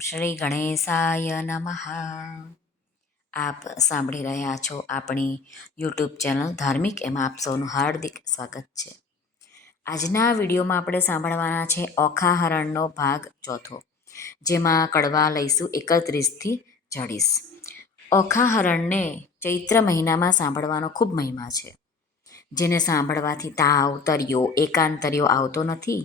શ્રી ગણેશાય નમઃ. આપ સાંભળી રહ્યા છો આપણી યુટ્યુબ ચેનલ ધાર્મિક, એમાં આપ સૌનું હાર્દિક સ્વાગત છે. આજના વિડીયોમાં આપણે સાંભળવાના છે ઓખા હરણનો ભાગ ચોથો, જેમાં કડવા લઈશું 31થી 40. ઓખા હરણને ચૈત્ર મહિનામાં સાંભળવાનો ખૂબ મહિમા છે, જેને સાંભળવાથી તાવ, તરિયો, એકાંતરિયો આવતો નથી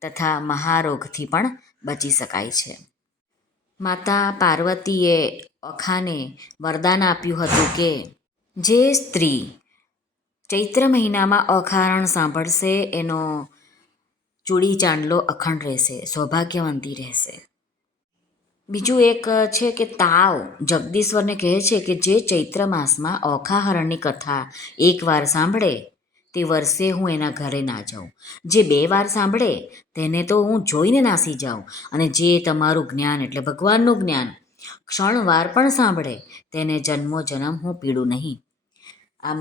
તથા મહારોગથી પણ બચી શકાય છે. માતા પાર્વતીએ ઓખાને વરદાન આપ્યું હતું કે જે સ્ત્રી ચૈત્ર મહિનામાં ઓખારણ સાંભળશે એનો ચૂડી ચાંદલો અખંડ રહેશે, સૌભાગ્યવંતી રહેશે. બીજું એક છે કે તાવ, જગદીશ્વરને કહે છે કે જે ચૈત્ર માસમાં ઓખાહરણની કથા એકવાર સાંભળે તે વર્ષે હું એના ઘરે ના જાઉં. જે 2 વાર સાંભળે તેને તો હું જોઈને નાસી જાઉં, અને જે તમારું જ્ઞાન એટલે ભગવાનનું જ્ઞાન ક્ષણવાર પણ સાંભળે તેને જન્મો જન્મ હું પીડું નહીં. આમ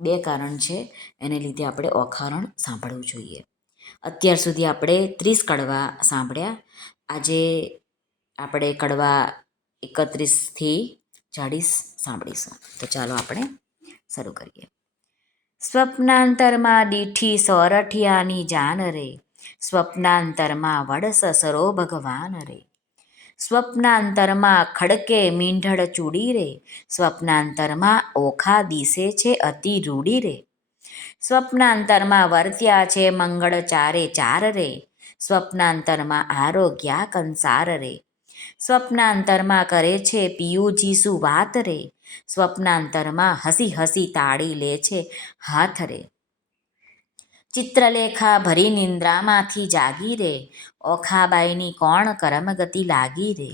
2 કારણ છે, એને લીધે આપણે ઓખારણ સાંભળવું જોઈએ. અત્યાર સુધી આપણે 30 કડવા સાંભળ્યા. આજે આપણે કડવા 31થી 40 સાંભળીશું. તો ચાલો આપણે શરૂ કરીએ. સ્વપ્નાંતરમાં દીઠી સોરઠિયાની જાન રે, સ્વપ્નાંતરમાં વડ સસરો ભગવાન રે. સ્વપ્નાંતરમાં ખડકે મીંઢળ ચૂડી રે, સ્વપ્નાંતરમાં ઓખા દિશે છે અતિ રૂડી રે. સ્વપ્નાંતરમાં વર્ત્યા છે મંગળ ચારે ચાર રે, સ્વપ્નાંતરમાં આરોગ્યા કંસાર રે. સ્વપ્નાંતરમાં કરે છે પિયુજી વાત રે, સ્વપ્નાંતરમાં હસી હસી તાળી લે છે હાથ રે. ચિત્રલેખા ભરી નિંદ્રામાંથી જાગી રે, ઓખાબાઈની કોણ કરમગતિ લાગી રે.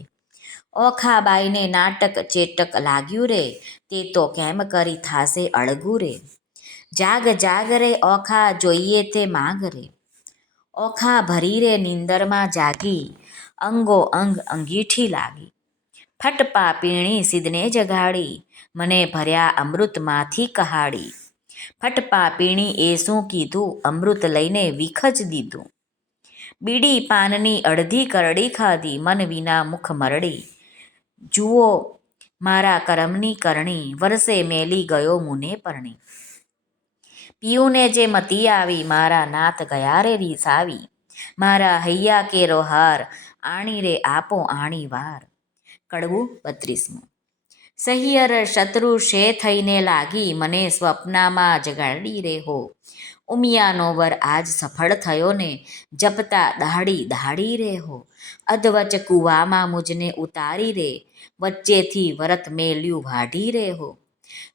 ઓખાબાઈને નાટક ચેટક લાગ્યું રે, તે તો કેમ કરી થાશે અળગું રે. જાગ જાગ રે ઓખા જોઈએ તે માંગ રે, ઓખા ભરી રે નિંદરમાં જાગી, અંગો અંગ અંગીઠી લાગી. ફટ પાપીણી સિદ્ધને જગાડી, મને ભર્યા અમૃતમાંથી કહાડી. ફટ પાપીણી એ શું કીધું, અમૃત લઈને વિખ જ દીધું. બીડી પાનની અડધી કરડી ખાધી, મન વિના મુખ મરડી. જુઓ મારા કરમની કરણી, વરસે મેલી ગયો મુને પરણી. પિયુને જે મતી આવી, મારા નાથ ગયા રે રીસાવી. મારા હૈયા કેરો હાર, આણી રે આપો આણી વાર. કડવું 32. સહિયર શત્રુ શે થઈને લાગી, મને સ્વપ્નામાં જગાડી રે હો. ઉમિયાનો વર આજ સફળ થયો ને, જપતા દાડી દાડી રે હો. અધવચ કૂવામાં મુજને ઉતારી રે, વચ્ચેથી વરત મેલ્યું વાઢી રે હો.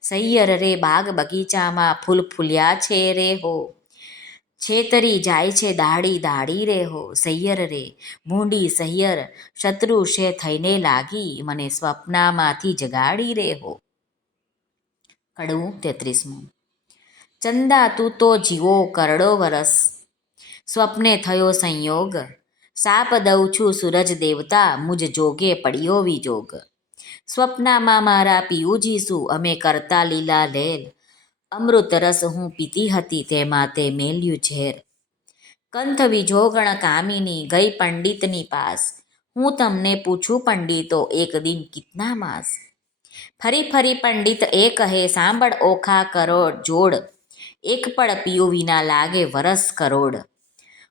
સૈયર રે બાગ બગીચામાં ફૂલ ફૂલ્યા છે રે હો, છેતરી જાય છે દાડી દાડી રે હો. સૈયર રે ભૂંડી સૈયર શત્રુ શે થઈને લાગી, મને સ્વપ્નામાંથી જગાડી રે હો. કડવું 33. ચંદા તું તો જીવો કરડો વરસ, સ્વપ્ને થયો સંયોગ. સાપ દઉં છું સૂરજ દેવતા, મુજ જોગે પડ્યો વિજોગ. સ્વપ્નામાં મારા પિયુજી શું, અમે કરતા લીલા લેલ. અમૃત રસ હું પીતી હતી, તેમાં તે મેલ્યું ઝેર. કંથ વિજોગણ કામિની ગઈ પંડિતની પાસ, હું તમને પૂછું પંડિતો એક દિન કિતના માસ. ફરી ફરી પંડિત એ કહે સાંભળ ઓખા કરો જોડ, એક પળ પિયું વિના લાગે વરસ કરોડ.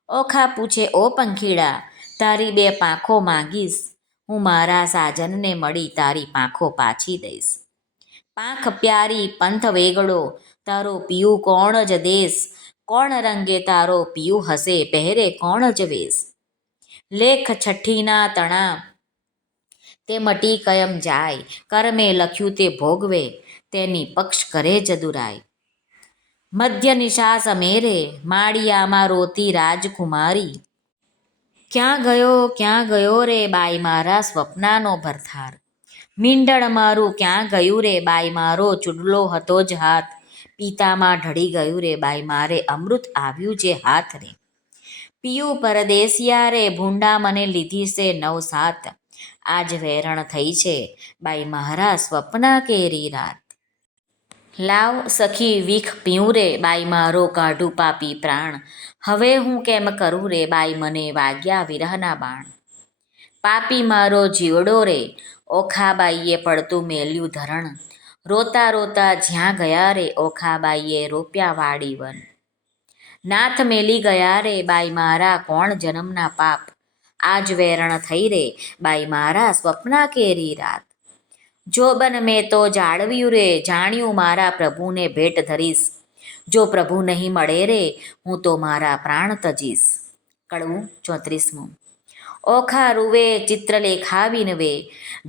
ઓખા પૂછે ઓ પંખીડા, તારી 2 પાંખો માંગીશ, હું મારા સાજનને મળી તારી પાંખો પાછી દઈશ. પાંખ પ્યારી પંથ વેગળો, તારો પિયું કોણ જ દેશ. કોણ રંગે તારો પિયું હશે, પહેરે કોણ જ વેશ. લેખ છઠ્ઠીના તણા તે મટી કયમ જાય, કર્મે લખ્યું તે ભોગવે, તેની પક્ષ કરે જદુરાય. મધ્ય નિશા સમેરે માળિયામાં રોતી રાજકુમારી, ક્યાં ગયો રે બાઈ મારા સ્વપ્નાનો ભરથાર. મીંઢળ મારું ક્યાં ગયું રે બાઈ, મારો ચૂડલો હતો જ હાથ. પિતામાં ઢળી ગયું રે બાઈ, મારે અમૃત આવ્યું જે હાથ રે. પિયું પરદેશિયા રે ભૂંડા, મને લીધી છે 9 સાત. આજ વેરણ થઈ છે બાઈ મારા સ્વપ્ના કેરી રાત. લાવ સખી વીખ પીવું રે બાઈ, મારો કાઢું પાપી પ્રાણ. હવે હું કેમ કરું રે બાઈ, મને વાગ્યા વિરહના બાણ. પાપી મારો જીવડો રે, ઓખાબાઈએ પડતું મેલ્યું ધરણ. રોતા રોતા જ્યાં ગયા રે, ઓખાબાઈએ રોપ્યા વાડી વન. નાથ મેલી ગયા રે, બાઈ મારા કોણ જન્મના પાપ. આજ વેરણ થઈ રે, બાઈ મારા સ્વપ્ના કેરી રાત. જોબન મેં તો જાળવ્યું રે, જાણ્યું મારા પ્રભુને ભેટ ધરીશ. જો પ્રભુ નહીં મળે રે, હું તો મારા પ્રાણ તજીશ. કડવું 34મું. ઓખા રૂવે ચિત્રલેખા વિનવે,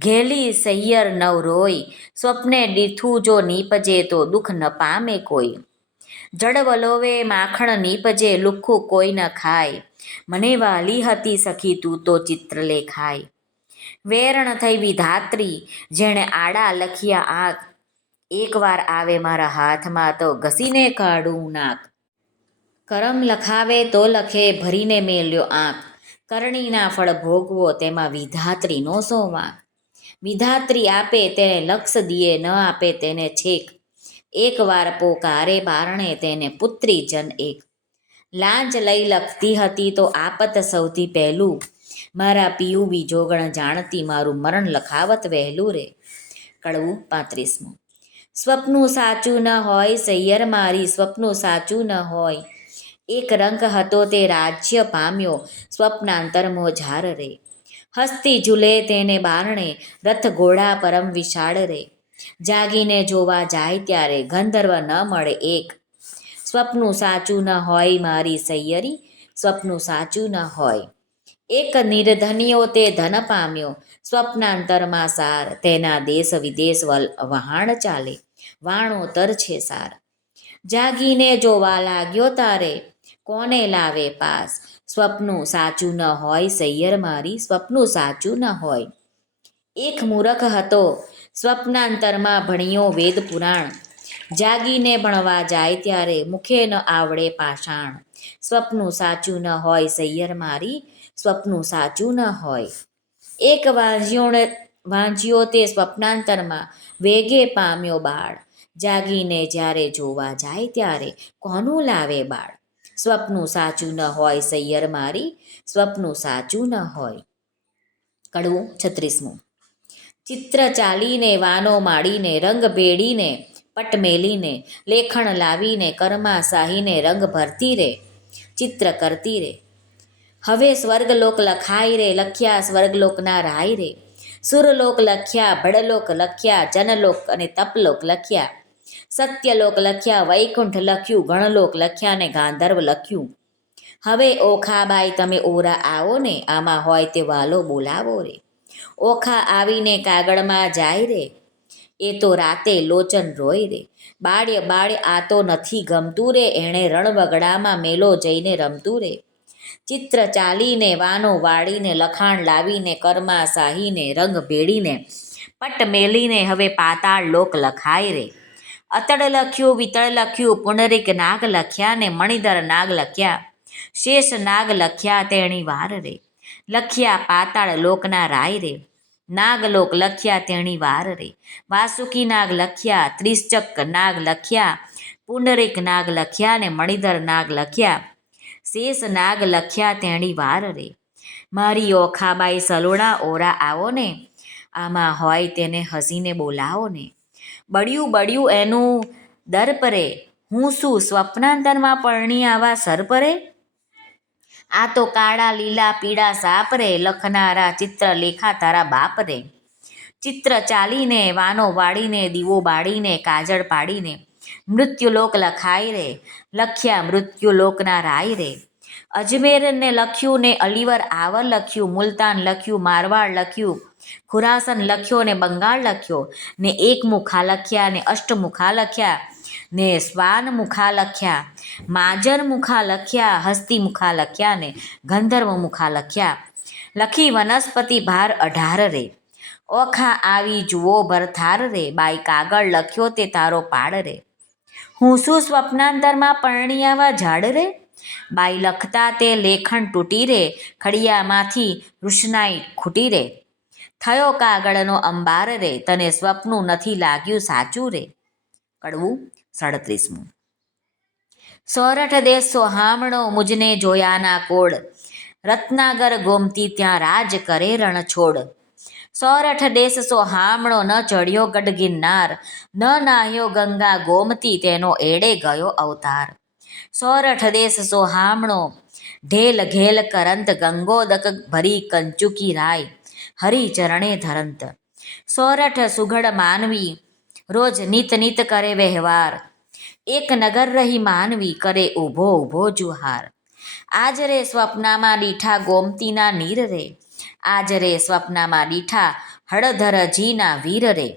ઘેલી સૈયર નવ રોય. સ્વપ્ને દીઠું જો નીપજે, તો દુઃખ ન પામે કોઈ. જડ વલોવે માખણ નીપજે, લુખ્ખું કોઈ ન ખાય. મને વાલી હતી સખી, તું તો ચિત્રલેખાય. વેરણ થઈ વિધાત્રી, જેણે આડા લખ્યા આંખ. એકવાર આવે મારા હાથમાં, તો ઘસીને કાઢું નાક. કરમ લખાવે તો લખે, ભરીને મેલ્યો આંખ. કરણીના ફળ ભોગવો, તેમાં વિધાત્રીનો સો વાંક. વિધાત્રી આપે તેને લક્ષ દિયે, ન આપે તેને છેક. એકવાર પોકારે બારણે, તેને પુત્રી જન એક. લાંચ લઈ લખતી હતી, તો આપત સૌથી પહેલું. મારા પિયું બીજોગણ જાણતી, મારું મરણ લખાવત વહેલું રે. કડવું 35મું. સ્વપ્નું સાચું ન હોય સૈયર મારી, સ્વપ્નું સાચું ન હોય. એક રંક હતો તે રાજ્ય પામ્યો, સ્વપ્નાંતરમો ઝાર રે. હસ્તી ઝૂલે તેને બારણે, રથ ઘોડા પરમ વિશાળ રે. જાગીને જોવા જાય ત્યારે, ગંધર્વ ન મળે એક. સ્વપ્નું સાચું ન હોય મારી સૈયરી, સ્વપ્નું સાચું ન હોય. એક નિર્ધનિયો તે ધન પામ્યો, સ્વપ્નાંતરમાં સાર. તેના દેશ વિદેશ વહાણ ચાલે, વાણોતર છે સાર. જાગીને જોવા લાગ્યો તારે, કોને લાવે પાસ. સ્વપ્નું સાચું ન હોય સૈયર મારી, સ્વપ્નું સાચું ન હોય. એક મૂરખ હતો, સ્વપ્નાંતરમાં ભણ્યો વેદ પુરાણ. જાગીને ભણવા જાય ત્યારે, મુખે ન આવડે પાષાણ. સ્વપ્નું સાચું ન હોય સૈયર મારી, સ્વપ્નું સાચું ન હોય. એક વાંજ્યો તે સ્વપ્નાંતરમાં, વેગે પામ્યો બાળ. જાગીને જ્યારે જોવા જાય ત્યારે, કોનું લાવે બાળ. સ્વપ્નું સાચું ન હોય સૈયર મારી, સ્વપ્નું સાચું ન હોય. કડવું 36મું. ચિત્ર ચાલીને વાનો માડીને, રંગ ભેડીને પટ મેલીને, લેખણ લાવીને કરમાં સાહીને, રંગ ભરતી રે, ચિત્ર કરતી રે. હવે સ્વર્ગલોક લખાય રે, લખ્યા સ્વર્ગલોકના રાય રે. સુરલોક લખ્યા, ભડલોક લખ્યા, જનલોક અને તપલોક લખ્યા. સત્યલોક લખ્યા, વૈકુંઠ લખ્યું, ગણલોક લખ્યા ને ગાંધર્વ લખ્યું. હવે ઓખાબાઈ તમે ઓરા આવો ને, આમાં હોય તે વાલો બોલાવો રે. ઓખા આવીને કાગળમાં જાય રે, એ તો રાતે લોચન રોય રે. બાળ્ય બાળ્ય આ તો નથી ગમતું રે, એણે રણવગડામાં મેલો જઈને રમતું રે. ચિત્ર ચાલીને વાનો વાળીને, લખાણ લાવીને કરમાં સાહીને, રંગ ભેડીને પટ મેલીને, હવે પાતાળ લોક લખાય રે. અતડ લખ્યું, વિતળ લખ્યું, પુંડરીક નાગ લખ્યા ને મણિધર નાગ લખ્યા. શેષ નાગ લખ્યા તેણી વાર રે, લખ્યા પાતાળ લોકના રાય રે. નાગલોક લખ્યા તેણી વાર રે, વાસુકી નાગ લખ્યા, ત્રિશચક નાગ લખ્યા, પુંડરીક નાગ લખ્યા ને મણિધર નાગ લખ્યા. શેષ નાગ લખ્યા તેણી વાર રે. મારી ઓખાબાઈ સલોણા ઓરા આવો ને, આમાં હોય તેને હસીને બોલાવો ને. બળ્યું બળ્યું એનું દર્પ રે, હું શું સ્વપ્નાંતરમાં પરણી આવા સર્પ રે. આ તો કાળા લીલા પીળા સાપ રે, લખનારા ચિત્ર લેખા તારા બાપ રે. ચિત્ર ચાલીને વાનો વાળીને, દીવો બાળીને કાજળ પાડીને, મૃત્યુલોક લખાય રે, લખ્યા મૃત્યુલોકના રાય રે. અજમેરને લખ્યું ને અલીવર આવર લખ્યું, મુલતાન લખ્યું, મારવાડ લખ્યું, ખુરાસન લખ્યો ને બંગાળ લખ્યો, ને એકમુખા લખ્યા ને અષ્ટમુખા લખ્યા, ને સ્વાનમુખા લખ્યા, માજર મુખા લખ્યા, હસ્તીમુખા લખ્યા ને ગંધર્વ મુખા લખ્યા. લખી વનસ્પતિ ભાર 18 રે, ઓખા આવી જુઓ ભરથાર રે. બાઈ કાગળ લખ્યો તે તારો પાડ રે, હું શું સ્વપ્નાંતરમાં પરણી આવા ઝાડ રે. બાઈ લખતા તે લેખણ તૂટી રે, ખડિયામાંથી રૂશનાઈ ખૂટી રે. થયો કાગળનો અંબાર રે, તને સ્વપ્નું નથી લાગ્યું સાચું રે. કડવું 37મું. સોરઠ દેશ સોહામણો, મુજને જોયાના કોડ. રત્નાગર ગોમતી ત્યાં રાજ કરે રણછોડ. સોરઠ દેશ સોહામણો ન ચડ્યો ગઢ ગિરનાર, ન નાહ્યો ગંગા ગોમતી તેનો એડે ગયો અવતાર. સોરઠ દેશ સોહામણો ઢેલ ઘેલ કરંત, ગંગોદક ભરી કંચુકી રાય, હરિ ચરણે ધરંત. સોરઠ સુઘડ માનવી રોજ નિત નિત કરે વ્યવહાર, એક નગર રહી માનવી કરે ઊભો ઊભો જુહાર. આજ રે સ્વપ્નમાં દીઠા ગોમતીના નીર રે, આજ રે સ્વપ્નમાં દીઠા હળધરજીના વીર રે,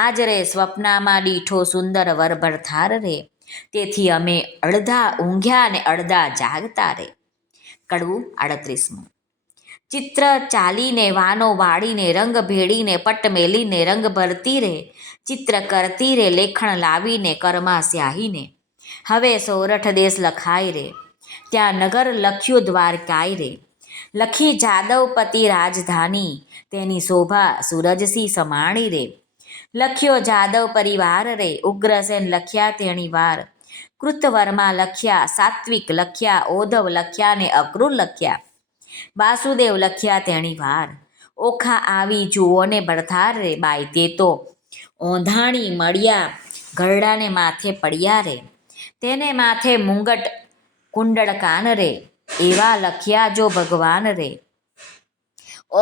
આજ રે સ્વપ્નમાં દીઠો સુંદર વર ભરથાર રે, તેથી અમે અડધા ઊંઘ્યા ને અડધા જાગતા રે. કડવું 38. ચિત્ર ચાલીને વાનો વાળીને રંગ ભેળીને પટ મેલીને રંગ ભરતી રે, ચિત્ર કરતી રે લેખણ લાવીને કરમાં સ્યાહીને. હવે સોરઠ દેશ લખાય રે, ત્યાં નગર લખ્યું દ્વારકાય રે, લખી જાદવપતિ રાજધાની, તેની શોભા સૂરજસી સમાણી રે. લખ્યો જાદવ પરિવાર રે, ઉગ્રસેન લખ્યા તેણી વાર, કૃતવર્મા લખ્યા, સાત્વિક લખ્યા, ઓધવ લખ્યા ને અક્રૂર લખ્યા, વાસુદેવ લખ્યા તેણી વાર. ઓખા આવી જુઓ ને ભરથાર રે, બાઈ તે તો ઓંધાણી મળ્યા ઘરડાને માથે પડ્યા રે, તેને માથે મુંગટ કુંડળ કાન રે, એવા લખ્યા જો ભગવાન રે.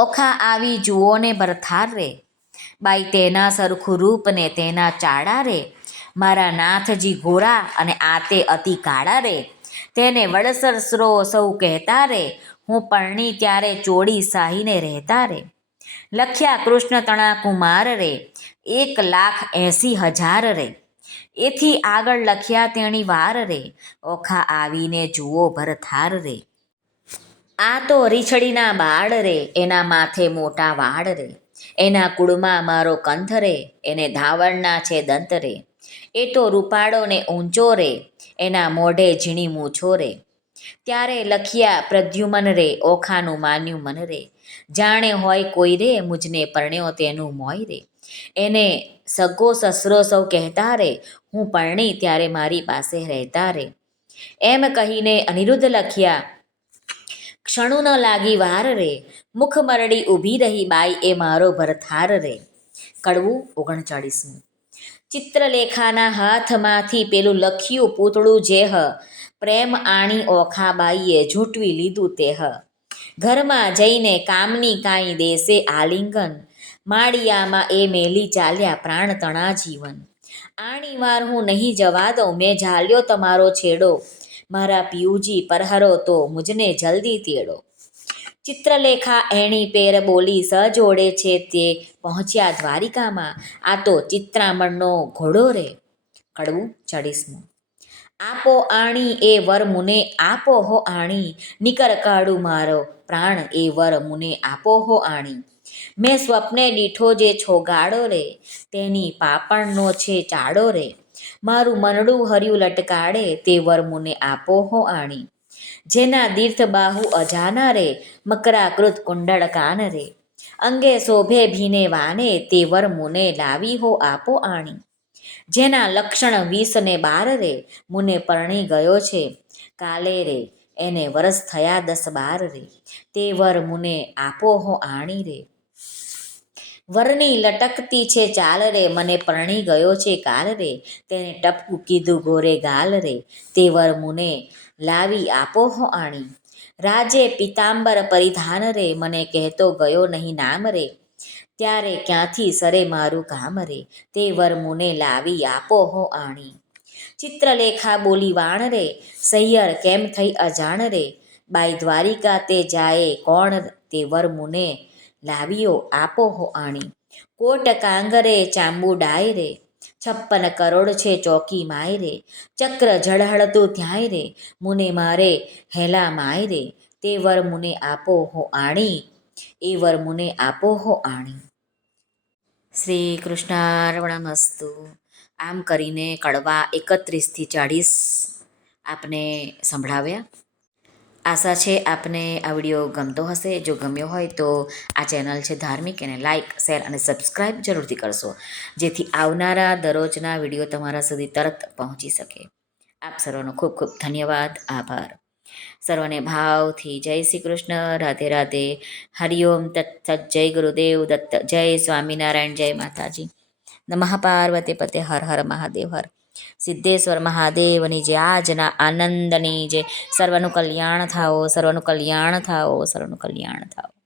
ઓખા આવી જુઓ ને ભરથાર રે, બાઈ તેના સરખું રૂપ ને તેના ચાડા રે, મારા નાથજી ગોરા અને આતે અતિ કાળા રે, તેને વડસરસરો સૌ કહેતા રે, હું પરણી ત્યારે ચોળી સાહીને રહેતા રે. લખ્યા કૃષ્ણ તણા કુમાર રે, 1,80,000 રે, એથી આગળ લખ્યા તેણી વાર રે, ઓખા આવીને જુઓ ભરથાર રે. આ તો રીછડીના બાળ રે, એના માથે મોટા વાળ રે, એના કુળમાં મારો કંથ રે, એને ધાવણના છે દંત રે, એ તો રૂપાળો ને ઊંચો રે, એના મોઢે ઝીણી મૂછો રે. ત્યારે લખ્યા પ્રદ્યુમન રે, ઓખાનું માન્યું મન રે, જાણે હોય કોઈ રે, મુજને પરણ્યો તેનું મોય રે, એને સગો સસરો સૌ કહેતા રે, હું પરણી ત્યારે મારી પાસે રહેતા રે. એમ કહીને અનિરુદ્ધ લખ્યા, ક્ષણું ન લાગી વાર રે, મુખ મરડી ઊભી રહી બાઈ એ મારો ભરથાર રે. કડવું 39. ચિત્રલેખાના હાથમાંથી પેલું લખ્યું પૂતળું જેહ, પ્રેમ આણી ઓખાબાઈએ ઝૂંટવી લીધું તેહ. ઘરમાં જઈને કામની કાંઈ દેશે આલિંગન, માળિયામાં એ મેલી ચાલ્યા પ્રાણ તણા જીવન. આણી વાર હું નહીં જવા દઉં, મેં ઝાલ્યો તમારો છેડો, મારા પિયુજી પરહરો તો મુજને જલ્દી તેડો. ચિત્રલેખા એણી પેર બોલી સજોડે છે તે પહોંચ્યા દ્વારિકામાં, આ તો ચિત્રામણનો ઘોડો રે. કડવું 40. આપો આણી એ વર મુને આપો હો આણી, નિકર કાઢું મારો પ્રાણ એ વર મુને આપો હો આણી. મેં સ્વપ્ને દીઠો જે છોગાડો રે, તેની પાપણનો છે ચાડો રે, મારું મનડું હર્યું લટકાડે, તે વર મુને આપો હો આણી. જેના દીર્ઘ બાહુ અજાના રે, મકરાકૃત કુંડળ કાન રે, અંગે શોભે ભીને વાને, તે વર મુને લાવી હો આપો આણી. જેના લક્ષણ 20 ને 12 રે, મુને પરણી ગયો છે કાલે રે, એને વરસ થયા 10-12 રે, તે વર મુને આપો હો આણી રે. વરની લટકતી છે ચાલ રે, મને પરણી ગયો છે કાલ રે, તેને ટપકું કીધું ગોરે ગાલ રે, તે વર મુને લાવી આપો હો આણી. રાજે પિતાંબર પરિધાન રે, મને કહેતો ગયો નહીં નામ રે, ત્યારે ક્યાંથી સરે મારું કામ રે, તે વર મુને લાવી આપો હો આણી. ચિત્રલેખા બોલી વાણ રે, સહિયર કેમ થઈ અજાણ રે, બાઈ દ્વારિકા તે જાય કોણ, તે વર મુને લાવ્યો આપો હો આણી. કોટ કાંગરે ચાંબુ ડાય રે, 56 કરોડ છે ચોકી માય રે, ચક્ર ઝળહળતું ધ્યાય રે, મુને મારે હેલા માય રે, તે વર મુને આપો હો આણી, એ વર મુને આપો હો આણી. શ્રી કૃષ્ણાર્પણમસ્તુ. આમ કરીને કડવા 31 થી 40 આપને સંભળાવ્યા. આશા છે આપને આ વિડીયો ગમતો હશે. જો ગમ્યો હોય તો આ ચેનલ છે ધાર્મિક, એને લાઇક, શેર અને સબસ્ક્રાઈબ જરૂરથી કરશો, જેથી આવનારા દરરોજના વિડીયો તમારા સુધી તરત પહોંચી શકે. આપ સર્વનો ખૂબ ખૂબ ધન્યવાદ. આભાર. સર્વને ભાવથી જય શ્રી કૃષ્ણ, રાધે રાધે, હરિઓમ તત્સત, જય ગુરુદેવ દત્ત, જય સ્વામિનારાયણ, જય માતાજી. નમઃ પાર્વતી પતે, હર હર મહાદેવ, હર સિદ્ધેશ્વર મહાદેવની જે આજના આનંદની જે સર્વનું કલ્યાણ થાઓ, સર્વનું કલ્યાણ થાઓ, સર્વનું કલ્યાણ થાઓ.